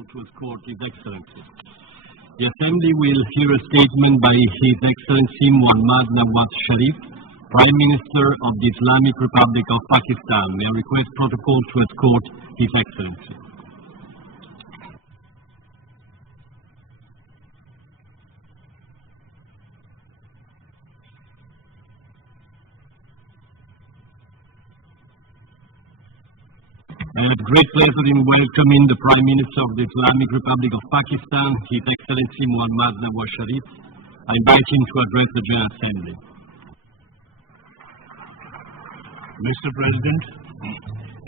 protocol to escort His Excellency. The Assembly will hear a statement by His Excellency Muhammad Nawaz Sharif, Prime Minister of the Islamic Republic of Pakistan. May I request protocol to escort His Excellency. I have great pleasure in welcoming the Prime Minister of the Islamic Republic of Pakistan, His Excellency Muhammad Nawaz Sharif. I invite him to address the General Assembly. Mr. President,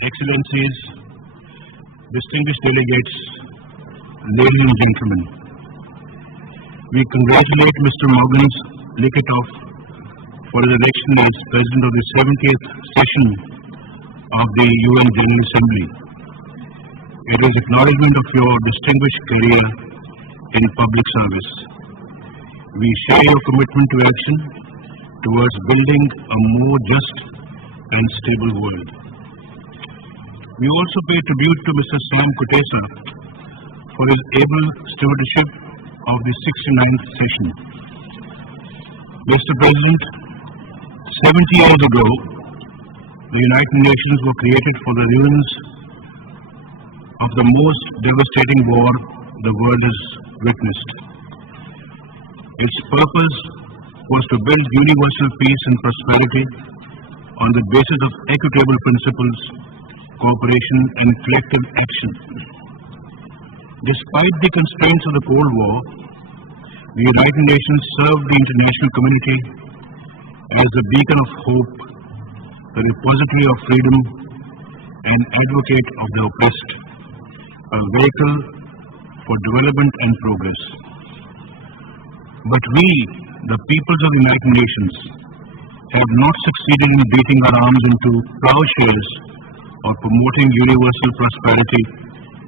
Excellencies, distinguished delegates, ladies and gentlemen, we congratulate Mr. Morgans Likhatov for his election as President of the 70th session of the UN General Assembly. It is acknowledgement of your distinguished career in public service. We share your commitment to action towards building a more just and stable world. We also pay tribute to Mr. Sam Kutesa for his able stewardship of the 69th session. Mr. President, 70 years ago, the United Nations were created for the ruins of the most devastating war the world has witnessed. Its purpose was to build universal peace and prosperity on the basis of equitable principles, cooperation, and collective action. Despite the constraints of the Cold War, the United Nations served the international community as a beacon of hope, the repository of freedom, and advocate of the oppressed, a vehicle for development and progress. But we, the peoples of the United Nations, have not succeeded in beating our arms into plowshares or promoting universal prosperity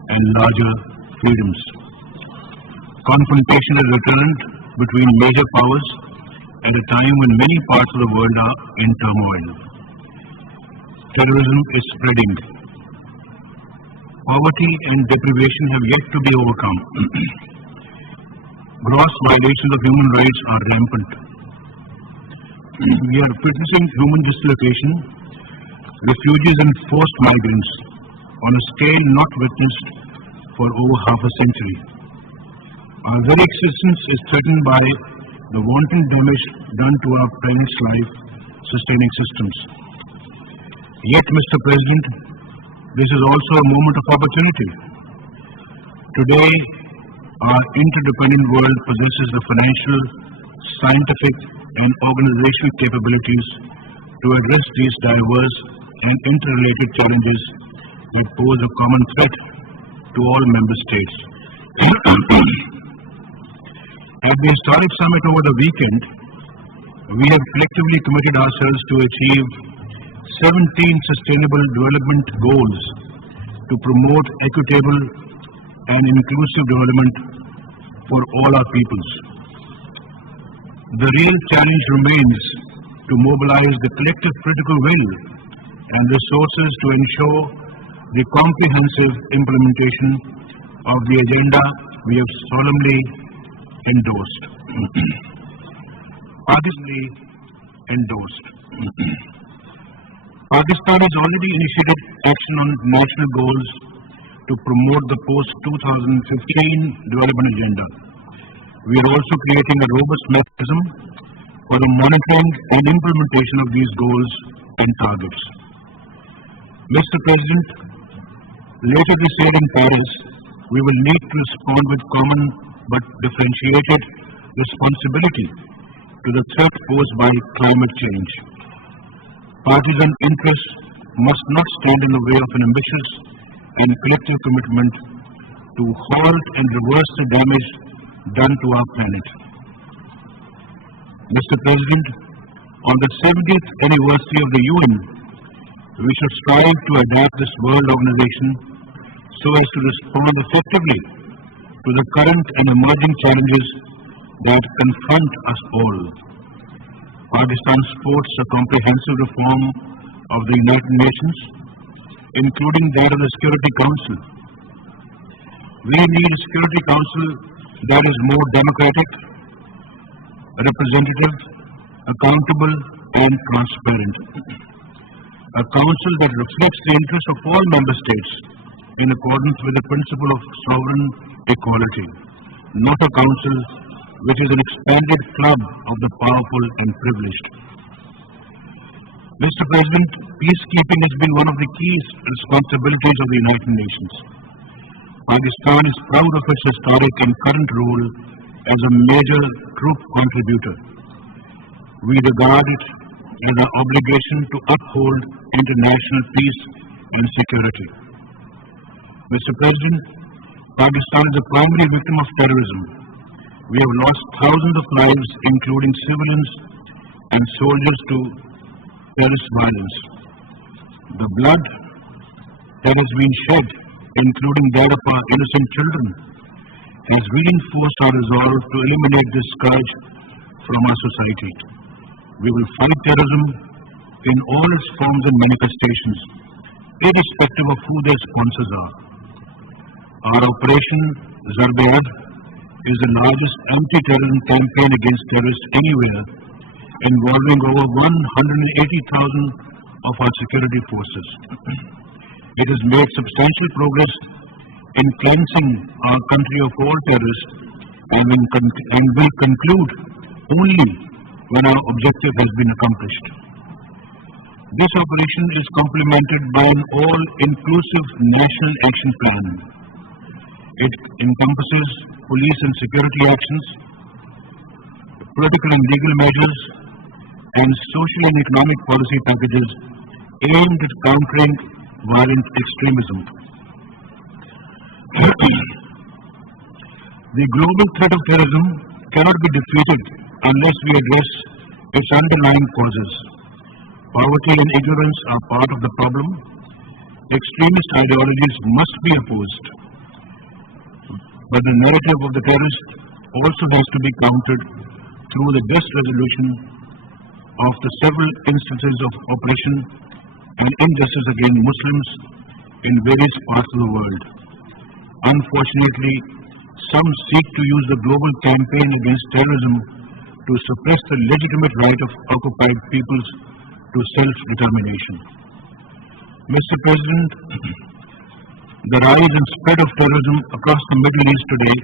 and larger freedoms. Confrontation is recurrent between major powers at a time when many parts of the world are in turmoil. Terrorism is spreading. Poverty and deprivation have yet to be overcome. Gross violations of human rights are rampant. We are witnessing human dislocation, refugees and forced migrants on a scale not witnessed for over half a century. Our very existence is threatened by the wanton damage done to our planet's life-sustaining systems. Yet, Mr. President, this is also a moment of opportunity. Today, our interdependent world possesses the financial, scientific, and organizational capabilities to address these diverse and interrelated challenges that pose a common threat to all member states. At the historic summit over the weekend, we have collectively committed ourselves to achieve 17 Sustainable Development Goals to promote equitable and inclusive development for all our peoples. The real challenge remains to mobilize the collective political will and resources to ensure the comprehensive implementation of the agenda we have solemnly endorsed. Pakistan has already initiated action on national goals to promote the post-2015 development agenda. We are also creating a robust mechanism for the monitoring and implementation of these goals and targets. Mr. President, later this year in Paris, we will need to respond with common but differentiated responsibility to the threat posed by climate change. Partisan interests must not stand in the way of an ambitious and collective commitment to halt and reverse the damage done to our planet. Mr. President, on the 70th anniversary of the UN, we should strive to adapt this world organization so as to respond effectively to the current and emerging challenges that confront us all. Pakistan supports a comprehensive reform of the United Nations, including that of the Security Council. We need a Security Council that is more democratic, representative, accountable, and transparent. A council that reflects the interests of all member states in accordance with the principle of sovereign equality, not a council which is an expanded club of the powerful and privileged. Mr. President, peacekeeping has been one of the key responsibilities of the United Nations. Pakistan is proud of its historic and current role as a major troop contributor. We regard it as our obligation to uphold international peace and security. Mr. President, Pakistan is a primary victim of terrorism. We have lost thousands of lives, including civilians and soldiers, to terrorist violence. The blood that has been shed, including that of our innocent children, has reinforced our resolve to eliminate this scourge from our society. We will fight terrorism in all its forms and manifestations, irrespective of who their sponsors are. Our Operation Zarb-e-Azb is the largest anti-terrorism campaign against terrorists anywhere, involving over 180,000 of our security forces. It has made substantial progress in cleansing our country of all terrorists and will conclude only when our objective has been accomplished. This operation is complemented by an all-inclusive national action plan. It encompasses police and security actions, political and legal measures, and social and economic policy packages aimed at countering violent extremism. The global threat of terrorism cannot be defeated unless we address its underlying causes. Poverty and ignorance are part of the problem. Extremist ideologies must be opposed. But the narrative of the terrorist also has to be countered through the just resolution of the several instances of oppression and injustice against Muslims in various parts of the world. Unfortunately, some seek to use the global campaign against terrorism to suppress the legitimate right of occupied peoples to self-determination. Mr. President, the rise and spread of terrorism across the Middle East today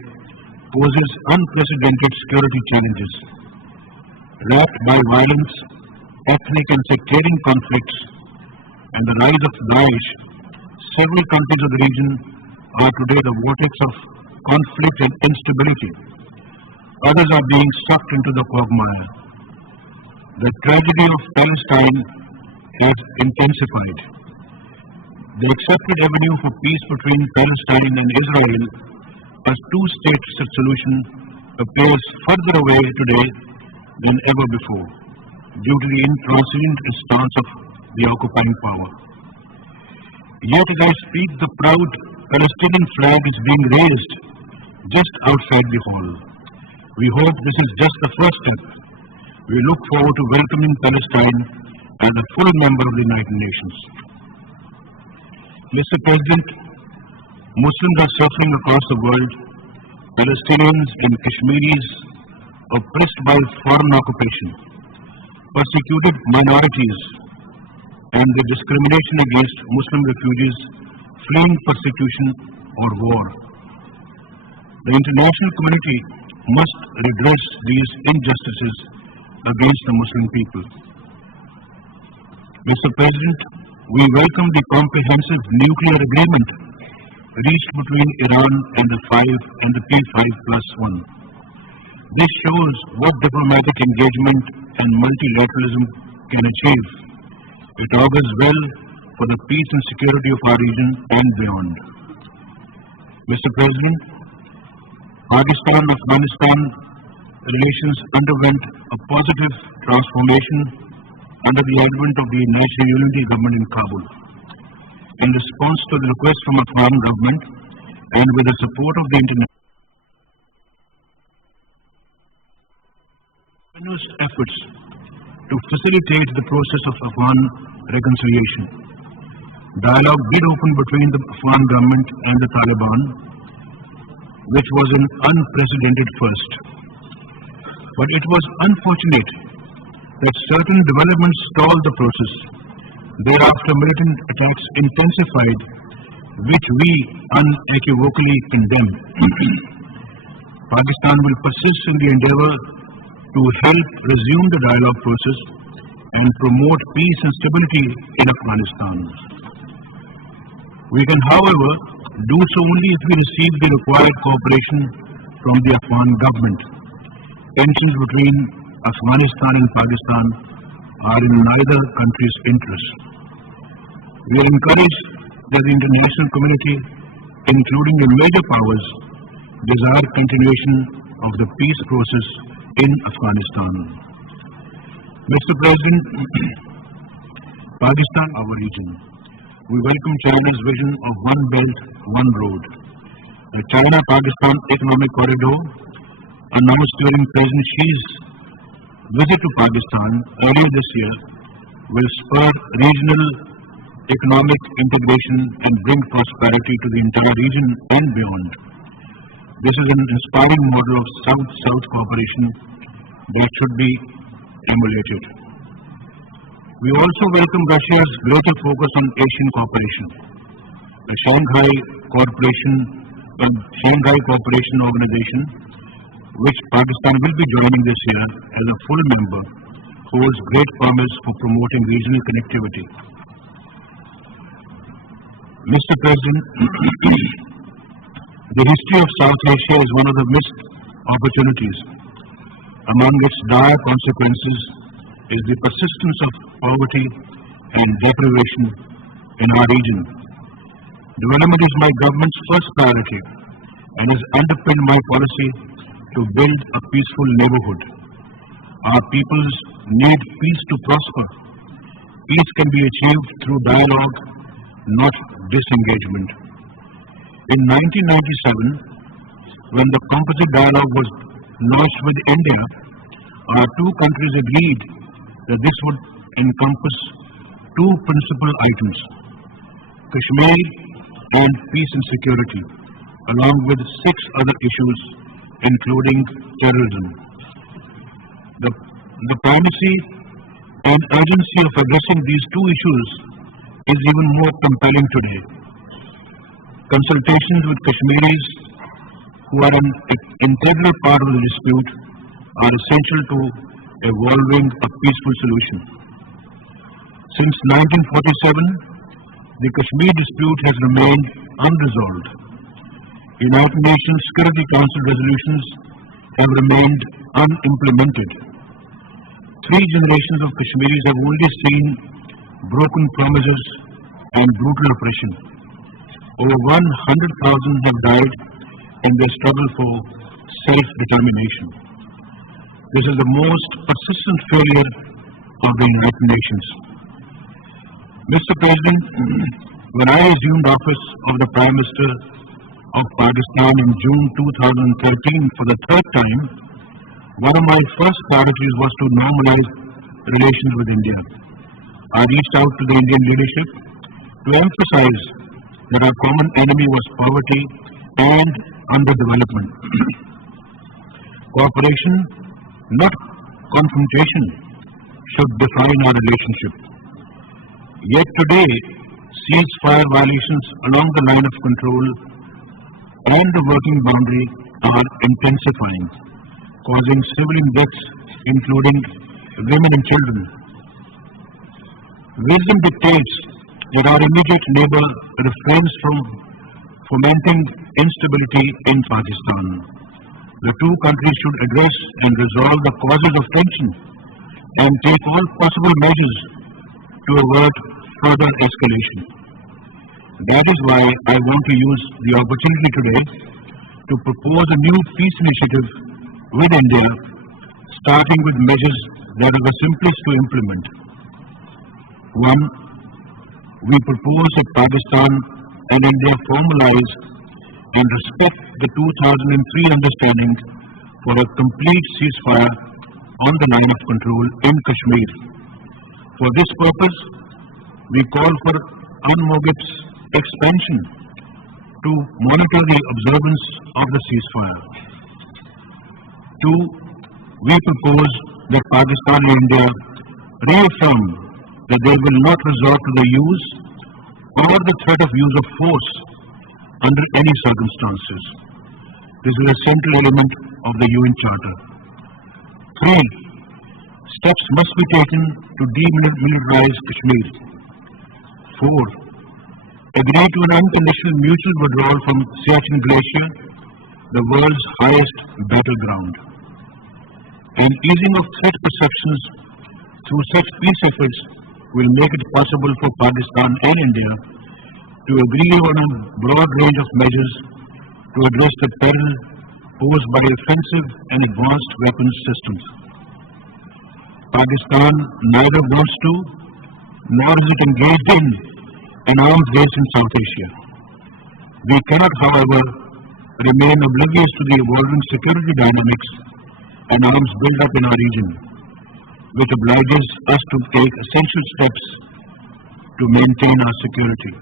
poses unprecedented security challenges. Wrapped by violence, ethnic and sectarian conflicts, and the rise of Daesh, several countries of the region are today the vortex of conflict and instability. Others are being sucked into the quagmire. The tragedy of Palestine has intensified. The accepted avenue for peace between Palestine and Israel, a two-state solution, appears further away today than ever before, due to the intransigent stance of the occupying power. Yet as I speak, the proud Palestinian flag is being raised just outside the hall. We hope this is just the first step. We look forward to welcoming Palestine as a full member of the United Nations. Mr. President, Muslims are suffering across the world. Palestinians and Kashmiris oppressed by foreign occupation, persecuted minorities, and the discrimination against Muslim refugees fleeing persecution or war. The international community must redress these injustices against the Muslim people. Mr. President, we welcome the comprehensive nuclear agreement reached between Iran and the P5+1. This shows what diplomatic engagement and multilateralism can achieve. It augurs well for the peace and security of our region and beyond. Mr. President, Pakistan-Afghanistan relations underwent a positive transformation under the advent of the National Unity Government in Kabul. In response to the request from the Afghan government and with the support of the international efforts to facilitate the process of Afghan reconciliation, dialogue did open between the Afghan government and the Taliban, which was an unprecedented first. But it was unfortunate that certain developments stalled the process. Thereafter, militant attacks intensified, which we unequivocally condemn. Pakistan will persist in the endeavor to help resume the dialogue process and promote peace and stability in Afghanistan. We can, however, do so only if we receive the required cooperation from the Afghan government. Tensions between Afghanistan and Pakistan are in neither country's interest. We are encouraged that the international community, including the major powers, desire continuation of the peace process in Afghanistan. Mr. President, Pakistan, our region. We welcome China's vision of one belt, one road. The China-Pakistan Economic Corridor, announced during President Xi's visit to Pakistan earlier this year, will spur regional economic integration and bring prosperity to the entire region and beyond. This is an inspiring model of South-South cooperation that should be emulated. We also welcome Russia's greater focus on Asian cooperation. The Shanghai Cooperation Organization, which Pakistan will be joining this year as a full member, holds great promise for promoting regional connectivity. Mr. President, the history of South Asia is one of the missed opportunities. Among its dire consequences is the persistence of poverty and deprivation in our region. Development is my government's first priority and has underpinned my policy to build a peaceful neighborhood. Our peoples need peace to prosper. Peace can be achieved through dialogue, not disengagement. In 1997, when the composite dialogue was launched with India, our two countries agreed that this would encompass two principal items: Kashmir and peace and security, along with 6 other issues, including terrorism. The primacy and urgency of addressing these two issues is even more compelling today. Consultations with Kashmiris, who are an integral part of the dispute, are essential to evolving a peaceful solution. Since 1947, the Kashmir dispute has remained unresolved. United Nations Security Council resolutions have remained unimplemented. 3 generations of Kashmiris have only seen broken promises and brutal oppression. Over 100,000 have died in their struggle for self-determination. This is the most persistent failure of the United Nations. Mr. President, when I assumed office of the Prime Minister of Pakistan in June 2013 for the 3rd time, one of my first priorities was to normalize relations with India. I reached out to the Indian leadership to emphasize that our common enemy was poverty and underdevelopment. Cooperation, not confrontation, should define our relationship. Yet today, ceasefire violations along the line of control and the working boundary are intensifying, causing civilian deaths, including women and children. Wisdom dictates that our immediate neighbor refrains from fomenting instability in Pakistan. The two countries should address and resolve the causes of tension and take all possible measures to avert further escalation. That is why I want to use the opportunity today to propose a new peace initiative with India, starting with measures that are the simplest to implement. 1. We propose that Pakistan and India formalize and respect the 2003 understanding for a complete ceasefire on the line of control in Kashmir. For this purpose, we call for UNMOGIP's expansion to monitor the observance of the ceasefire. Two, we propose that Pakistan and India reaffirm that they will not resort to the use or the threat of use of force under any circumstances. This is a central element of the UN Charter. Three, steps must be taken to demilitarize Kashmir. Four, agree to an unconditional mutual withdrawal from Siachen Glacier, the world's highest battleground. And easing of threat perceptions through such peace efforts will make it possible for Pakistan and India to agree on a broad range of measures to address the peril posed by offensive and advanced weapons systems. Pakistan neither wants to nor is it engaged in an arms race in South Asia. We cannot, however, remain oblivious to the evolving security dynamics and arms build-up in our region, which obliges us to take essential steps to maintain our security.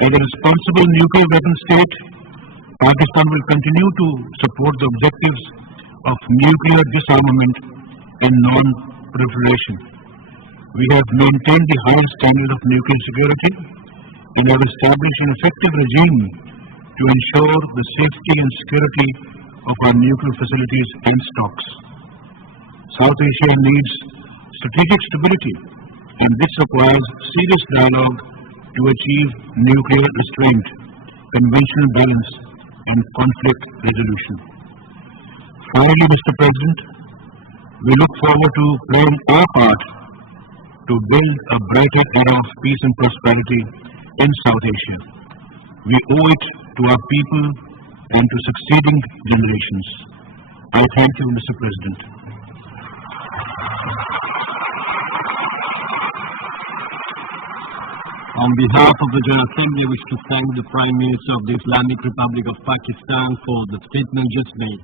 As a responsible nuclear weapon state, Pakistan will continue to support the objectives of nuclear disarmament and non-proliferation. We have maintained the highest standard of nuclear security and have established an effective regime to ensure the safety and security of our nuclear facilities and stocks. South Asia needs strategic stability, and this requires serious dialogue to achieve nuclear restraint, conventional balance, and conflict resolution. Finally, Mr. President, we look forward to playing our part to build a brighter era of peace and prosperity in South Asia. We owe it to our people and to succeeding generations. I thank you, Mr. President. On behalf of the General Assembly, I wish to thank the Prime Minister of the Islamic Republic of Pakistan for the statement just made.